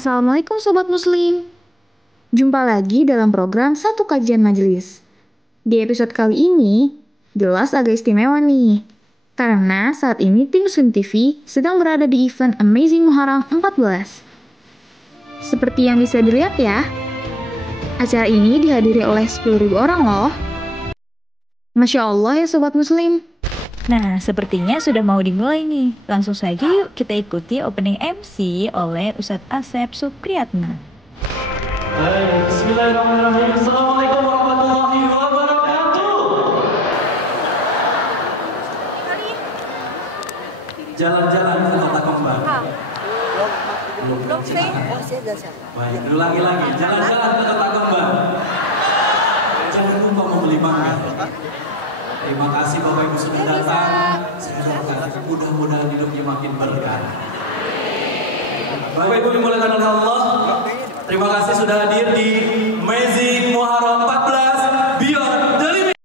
Assalamualaikum Sobat Muslim. Jumpa lagi dalam program Satu Kajian Majelis. Di episode kali ini, jelas agak istimewa nih. Karena saat ini tim Muslim TV sedang berada di event Amazing Muharram 14. Seperti yang bisa dilihat ya, acara ini dihadiri oleh 10.000 orang loh. Masya Allah ya Sobat Muslim. Nah, sepertinya sudah mau dimulai nih. Langsung saja yuk kita ikuti opening MC oleh Ustadz Asep Supriyatna. Bismillahirrahmanirrahim. Assalamualaikum warahmatullahi wabarakatuh. Jalan-jalan ke Kota Kembang. Baik, ulangi lagi. Jalan-jalan ke Kota Kembang. Jangan lupa membeli mangga. Terima kasih Bapak Ibu sudah datang. Saya doakan mudah-mudahan hidupnya makin berkah. Bapak Ibu dimuliakan oleh Allah. Terima kasih sudah hadir di Amazing Muharram 14 Beyond the Limit.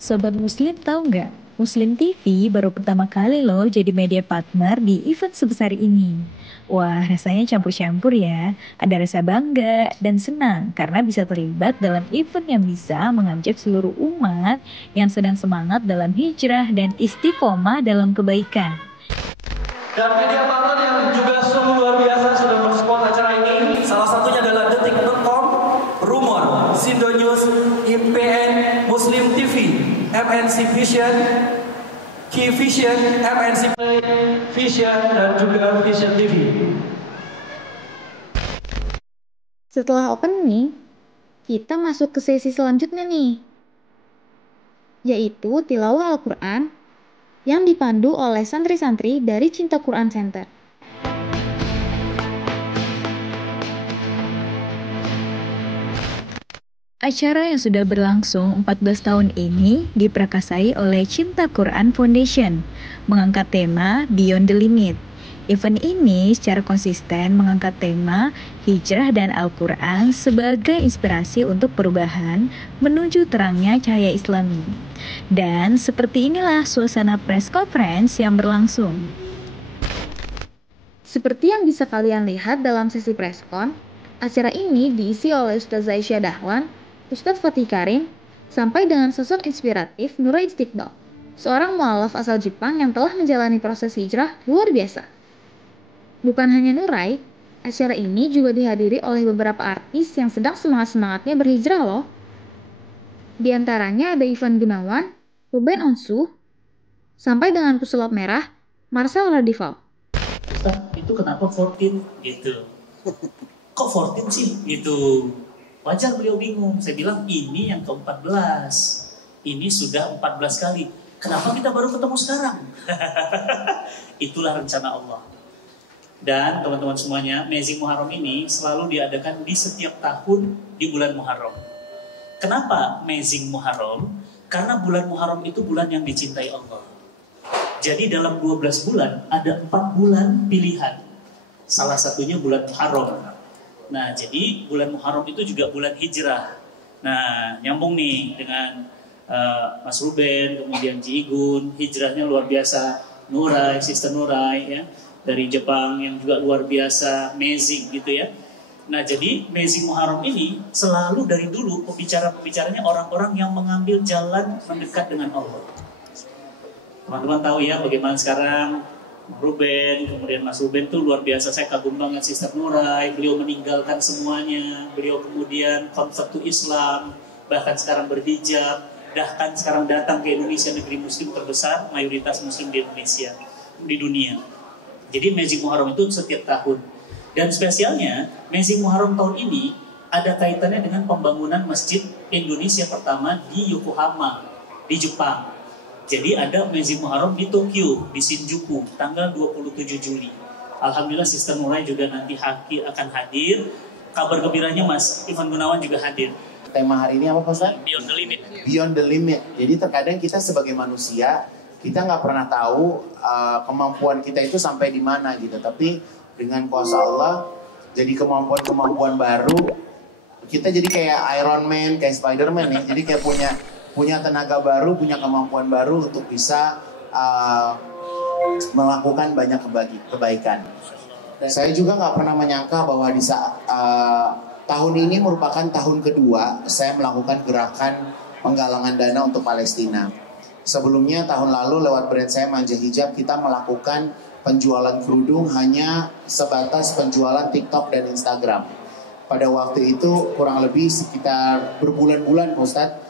Sobat Muslim tahu nggak? Muslim TV baru pertama kali loh jadi media partner di event sebesar ini. Wah, rasanya campur-campur ya. Ada rasa bangga dan senang karena bisa terlibat dalam event yang bisa mengajak seluruh umat yang sedang semangat dalam hijrah dan istiqomah dalam kebaikan. Dan media partner yang juga sungguh luar biasa sudah mensupport acara ini. Salah satunya adalah Detik.com, Rumor, Sindo News, IPN, Muslim TV, MNC Vision, Key Vision, MNC Play, Vision, dan juga Vision TV. Setelah opening, kita masuk ke sesi selanjutnya nih, yaitu tilawah Al-Quran yang dipandu oleh santri-santri dari Cinta Quran Center. Acara yang sudah berlangsung 14 tahun ini diperakasai oleh Cinta Quran Foundation, mengangkat tema Beyond the Limit. Event ini secara konsisten mengangkat tema hijrah dan Al-Quran sebagai inspirasi untuk perubahan menuju terangnya cahaya Islami. Dan seperti inilah suasana press conference yang berlangsung. Seperti yang bisa kalian lihat dalam sesi preskon, acara ini diisi oleh Ustaz Aisyah Dahlan, Ustadz Fatih Karim, sampai dengan sosok inspiratif Nurai Istiqdal, seorang mu'alaf asal Jepang yang telah menjalani proses hijrah luar biasa. Bukan hanya Nurai, acara ini juga dihadiri oleh beberapa artis yang sedang semangat-semangatnya berhijrah loh. Di antaranya ada Ivan Gunawan, Ruben Onsu, sampai dengan pesulap merah, Marcel Radival. Ustaz, itu kenapa 14 gitu? Kok 14 sih gitu? Wajar beliau bingung. Saya bilang ini yang ke-14. Ini sudah 14 kali. Kenapa kita baru ketemu sekarang? Itulah rencana Allah. Dan teman-teman semuanya, Amazing Muharram ini selalu diadakan di setiap tahun di bulan Muharram. Kenapa Amazing Muharram? Karena bulan Muharram itu bulan yang dicintai Allah. Jadi dalam 12 bulan ada 4 bulan pilihan. Salah satunya bulan Muharram. Nah, jadi bulan Muharram itu juga bulan hijrah. Nah, nyambung nih dengan Mas Ruben, kemudian Ji Igun, hijrahnya luar biasa. Nurai, Sister Nurai ya, dari Jepang yang juga luar biasa, amazing gitu ya. Nah, jadi Amazing Muharram ini selalu dari dulu pembicaranya orang-orang yang mengambil jalan mendekat dengan Allah. Teman-teman tahu ya bagaimana sekarang Ruben, kemudian Mas Ruben tuh luar biasa. Saya kagum banget Sister Nurai. Beliau meninggalkan semuanya. Beliau kemudian convert to Islam, bahkan sekarang berhijab, bahkan sekarang datang ke Indonesia, negeri muslim terbesar, mayoritas muslim di Indonesia, di dunia. Jadi Amazing Muharram itu setiap tahun. Dan spesialnya Amazing Muharram tahun ini ada kaitannya dengan pembangunan masjid Indonesia pertama di Yokohama, di Jepang. Jadi ada Amazing Muharram di Tokyo, di Shinjuku, tanggal 27 Juli. Alhamdulillah Sister Nurai juga nanti akan hadir. Kabar gembiranya Mas Ivan Gunawan juga hadir. Tema hari ini apa Pak Ustaz? Beyond the Limit. Beyond the Limit. Jadi terkadang kita sebagai manusia, kita nggak pernah tahu kemampuan kita itu sampai di mana gitu. Tapi dengan kuasa Allah, jadi kemampuan-kemampuan baru. Kita jadi kayak Iron Man, kayak Spider-Man ya. Jadi kayak punya tenaga baru, punya kemampuan baru untuk bisa melakukan banyak kebaikan. Saya juga nggak pernah menyangka bahwa di saat tahun ini merupakan tahun kedua saya melakukan gerakan penggalangan dana untuk Palestina. Sebelumnya tahun lalu lewat brand saya Manja Hijab kita melakukan penjualan kerudung hanya sebatas penjualan TikTok dan Instagram. Pada waktu itu kurang lebih sekitar berbulan-bulan Ustadz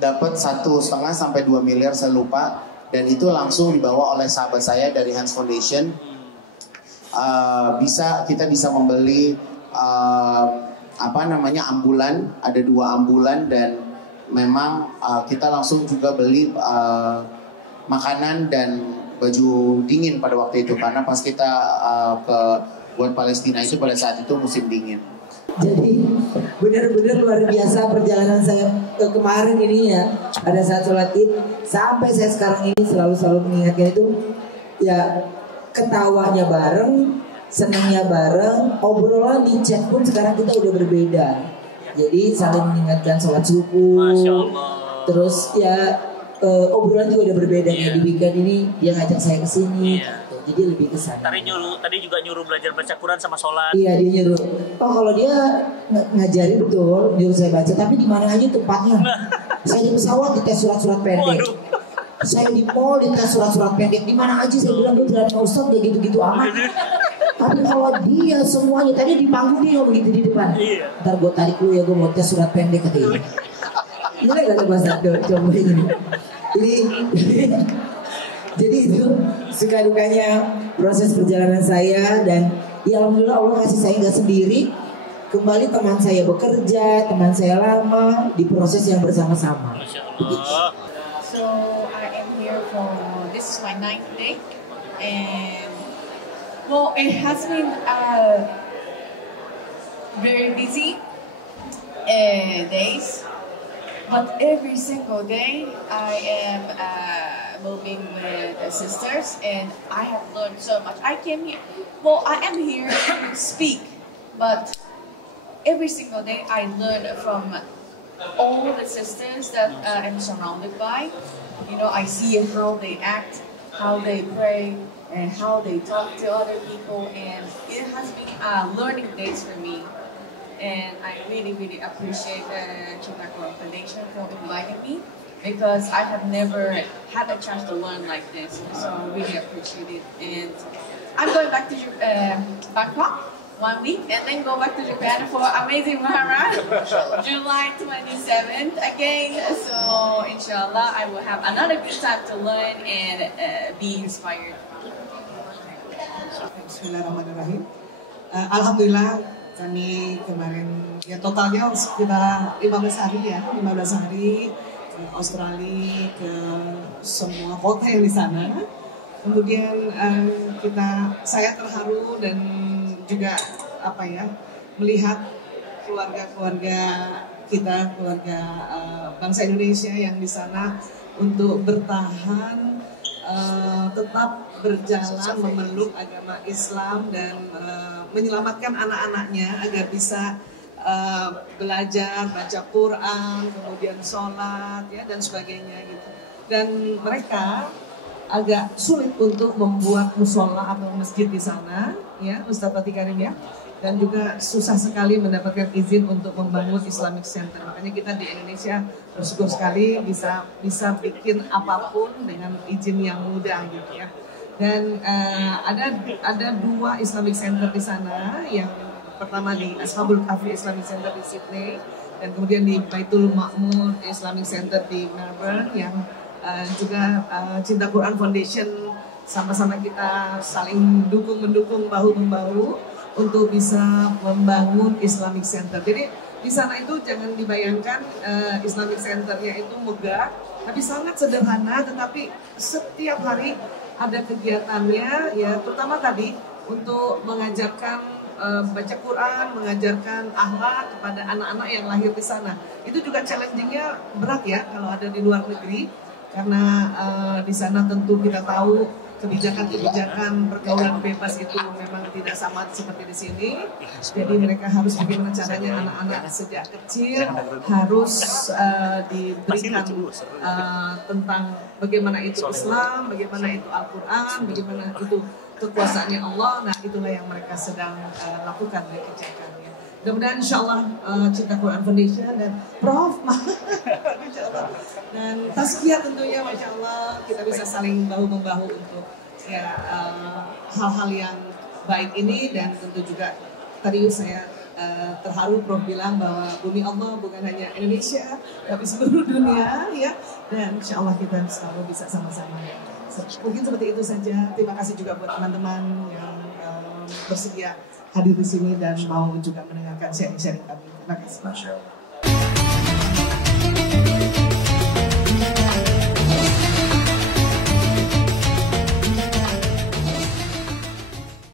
dapat 1,5 sampai 2 miliar saya lupa, dan itu langsung dibawa oleh sahabat saya dari Hans Foundation. Kita bisa membeli ambulan, ada 2 ambulan, dan memang kita langsung juga beli makanan dan baju dingin pada waktu itu karena pas kita buat Palestina itu pada saat itu musim dingin. Jadi benar-benar luar biasa perjalanan saya kemarin ini ya, pada saat sholat id sampai saya sekarang ini selalu mengingatkan itu ya, ketawanya bareng, senangnya bareng, obrolan di chat pun sekarang kita udah berbeda. Jadi saling mengingatkan sholat subuh, terus ya obrolan juga udah berbeda nih. Di weekend ini dia ngajak saya kesini. Jadi lebih ke sana. Tadi juga nyuruh belajar baca Quran sama sholat. Iya, dia nyuruh. Oh, kalau dia ngajarin betul, nyuruh saya baca. Tapi di mana aja tempatnya? Saya di pesawat dites surat-surat pendek. Waduh. Saya di mall dites surat-surat pendek. Di mana aja saya bilang gue jalan sama Ustaz ya gitu-gitu amat. Tapi kalau dia semuanya tadi di panggung dia ngomong gitu di depan. Ntar gue tarik lu ya, gue mau tes surat pendek katanya. Boleh gak ada bahasa coba ini. Jadi itu suka dukanya proses perjalanan saya, dan ya alhamdulillah Allah kasih saya nggak sendiri. Kembali teman saya bekerja, teman saya lama di proses yang bersama-sama. So I am here for this is my 9th day, and well, it has been very busy days, but every single day I am moving with the sisters, and I have learned so much. I am here to speak, but every single day I learn from all the sisters that I'm surrounded by. You know, I see how they act, how they pray, and how they talk to other people, and it has been learning days for me. And I really appreciate the Cinta Quran Foundation for inviting me, because I have never had a chance to learn like this. So I really appreciate it. And I'm going back to Bangkok 1 week, and then go back to Japan for amazing Maharaj, July 27th again. So inshallah I will have another good time to learn and be inspired. Bismillahirrahmanirrahim. Alhamdulillah kami kemarin ya totalnya sekitar 15 hari ke Australia, ke semua kota yang di sana. Kemudian saya terharu dan juga melihat keluarga kita, keluarga bangsa Indonesia yang di sana untuk bertahan, tetap berjalan memeluk agama Islam dan menyelamatkan anak-anaknya agar bisa belajar baca Quran, kemudian sholat ya dan sebagainya gitu. Dan mereka agak sulit untuk membuat musola atau masjid di sana ya, Ustadz Fatih Karim ya. Dan juga susah sekali mendapatkan izin untuk membangun Islamic Center. Makanya kita di Indonesia bersyukur sekali bisa bikin apapun dengan izin yang mudah gitu ya. Dan ada 2 Islamic Center di sana, yang pertama di Ashabul Kahfi Islamic Center di Sydney, dan kemudian di Baitul Ma'mur Islamic Center di Melbourne, yang juga Cinta Quran Foundation sama-sama kita saling mendukung bahu-membahu untuk bisa membangun Islamic Center. Jadi di sana itu jangan dibayangkan Islamic Centernya itu megah, tapi sangat sederhana, tetapi setiap hari ada kegiatannya ya, terutama tadi untuk mengajarkan baca Quran, mengajarkan akhlak kepada anak-anak yang lahir di sana. Itu juga challenging-nya berat ya kalau ada di luar negeri, karena di sana tentu kita tahu kebijakan-kebijakan pergaulan bebas itu memang tidak sama seperti di sini. Jadi mereka harus bagaimana caranya anak-anak sejak kecil harus diberikan tentang bagaimana itu Islam, bagaimana itu Al-Quran, bagaimana itu kekuasaannya Allah. Nah, itulah yang mereka sedang lakukan dari kebijakannya. Mudah-mudahan insya Allah Cinta Quran Foundation dan Prof insya Allah dan Tazkiyah tentunya Masya Allah kita bisa saling bahu-membahu untuk ya hal-hal yang baik ini. Dan tentu juga tadi saya terharu Prof bilang bahwa bumi Allah bukan hanya Indonesia tapi seluruh dunia ya, dan insya Allah kita selalu bisa sama-sama ya. Mungkin seperti itu saja. Terima kasih juga buat teman-teman yang bersedia hadir di sini dan mau juga mendengarkan sharing-sharing kami. Terima kasih.